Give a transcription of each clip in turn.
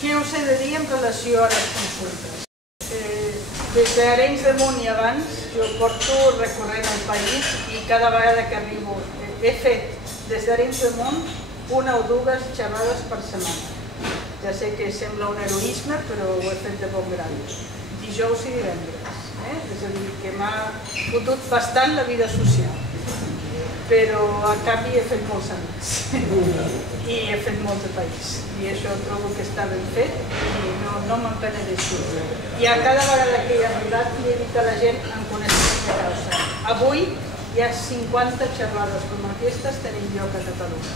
Què us he de dir en relació a les consultes? Des d'Arenys de Munt i abans, jo porto recorrent el país i cada vegada que arribo he fet des d'Arenys de Munt una o dues xerrades per setmana. Ja sé que sembla un heroisme, però ho he fet de bon gran. Dijous i divendres. És a dir, que m'ha fotut bastant la vida social. Però a canvi he fet molts amics i he fet molt de país i això trobo que està ben fet i no me'n penedeixo. I a cada vegada que he arribat li he dit a la gent en coneixement de causa. Avui hi ha 50 xerrades com aquestes tenint lloc a Catalunya.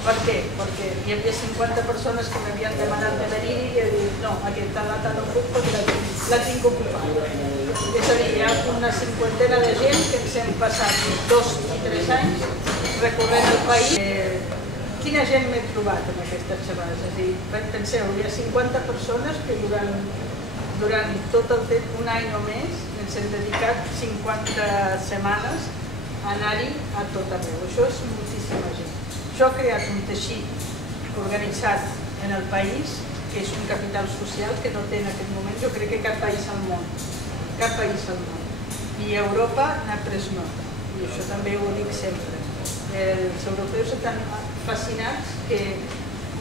Per què? Perquè hi havia 50 persones que m'havien demanat de venir i he dit no, aquesta data no puc perquè la tinc ocupada. És a dir, hi ha una cinquantena de gent que ens hem passat 2 i 3 anys recorrent el país. Quina gent m'he trobat en aquestes xerrades? És a dir, penseu, hi ha 50 persones que durant tot el temps, un any o més, ens hem dedicat 50 setmanes a anar-hi a tot arreu. Això és moltíssima gent. Això ha creat un teixit organitzat en el país, que és un capital social que no té en aquest moment, jo crec que cap país al món. Cap país al món. I Europa n'ha pres nota, i això també ho dic sempre. Els europeus estan fascinats que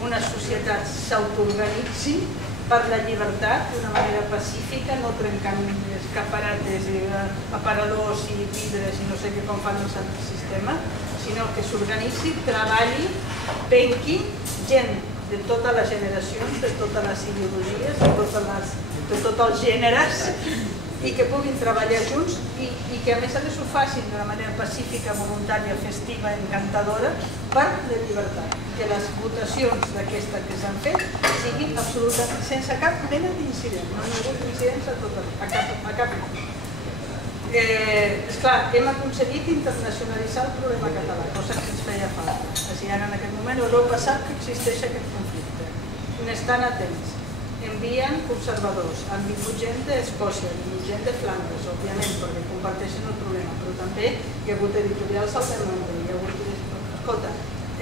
una societat s'autoorganitzi per la llibertat d'una manera pacífica, no trencant escaparates, aparadors i vidres i no sé què com fan els altres sistemes, sinó que s'organitzi, treballi, penqui gent de totes les generacions, de totes les ideologies, de tots els gèneres, i que puguin treballar junts i que a més a més ho facin d'una manera pacífica, voluntària, festiva, encantadora per la llibertat. Que les votacions d'aquestes que s'han fet siguin absolutament sense cap mena d'incident. No hi ha hagut incidents a cap punt. Esclar, hem aconseguit internacionalitzar el problema català, cosa que ens feia falta. Així ara en aquest moment Europa sap que existeix aquest conflicte. N'estan atents. Envien observadors, han vingut gent d'Escòcia, han vingut gent de Flandes, òbviament, perquè comparteixen el problema, però també hi ha hagut editorials al Demande, hi ha hagut... Escolta,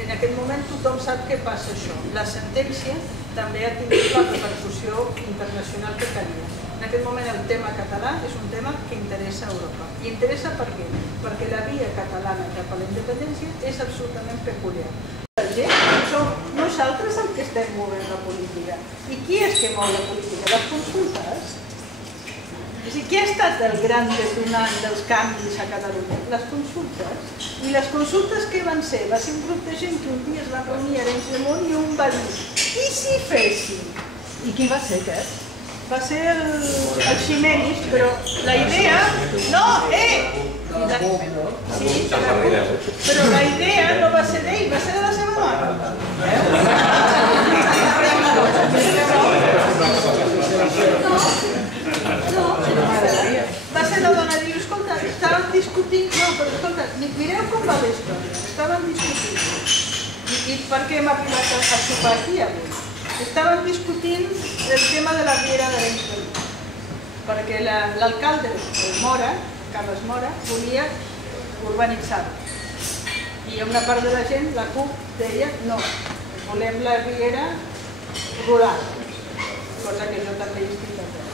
en aquest moment tothom sap què passa això. La sentència també ha tingut la repercussió internacional que calia. En aquest moment el tema català és un tema que interessa a Europa. I interessa per què? Perquè la via catalana cap a la independència és absolutament peculiar. Som nosaltres els que estem movent la política. I qui és que mou la política? Les consultes. És a dir, qui ha estat el gran detonant dels canvis a Catalunya? Les consultes. I les consultes què van ser? Va ser un grup de gent que un dia es va reunir a Arenys de Munt i un va dir i si fessin? I qui va ser aquest? Va ser el Ximenis, però la idea... No, Sí, però la idea no va ser d'ell, va ser de la seva dona. Va ser la dona, diu, escolta, estàvem discutint... No, però escolta, mireu com va la història. Estàvem discutint. I per què hem arribat a sopar aquí avui? Estàvem discutint el tema de la Riera d'Arenys de Munt, perquè l'alcalde Mora, Carles Mora, volia urbanitzar-ho. I una part de la gent, la CUP, deia no, volem la Riera rural, cosa que jo també hi estic d'acord.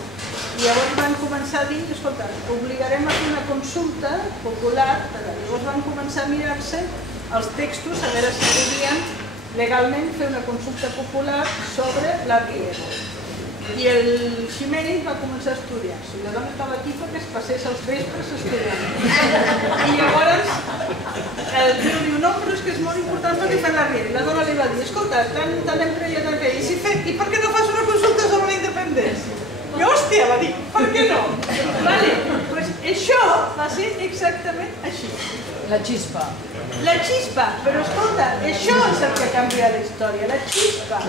I llavors van començar a dir, escolta, obligarem a fer una consulta popular, llavors van començar a mirar-se els textos, a veure si podien legalment fer una consulta popular sobre la Riera. I el Ximenis va començar a estudiar. Si la dona estava aquí perquè es passés els vespres estudiant. I llavors el tio diu, no, però és que és molt important perquè fan la Riera. I la dona li va dir, escolta, tan emprenyat en què? I per què no fas una consulta sobre la independència? I hòstia, va dir, per què no? Vale, doncs això va ser exactament així. La xispa. La xispa, però escolta, això és el que canvia la història, la xispa.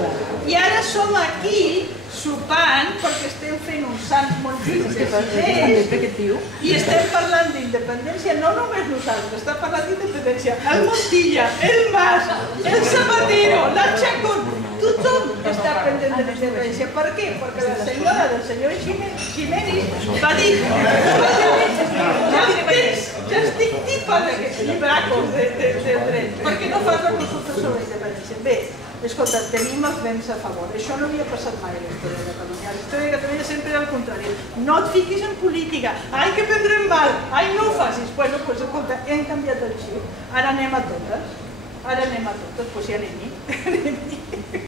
I ara som aquí sopant perquè estem fent uns sants molt dins de filers i estem parlant d'independència, no només nosaltres, està parlant d'independència. El Montilla, el Mas, el Zapatero, la Chacón, tothom està pendent de l'independència. Per què? Perquè la senyora del senyor Ximenis va dir ja estic tipa d'aquests llibracos de dret. Per què no fas la consulta sobre la independència? Bé, escolta, tenim els vents a favor. Això no havia passat mai a la història de Catalunya. La història de Catalunya sempre era al contrari. No et fiquis en política. Ai, que prendrem mal. Ai, no ho facis. Bueno, doncs escolta, hem canviat el xip. Ara anem a totes. Doncs ja anem-hi.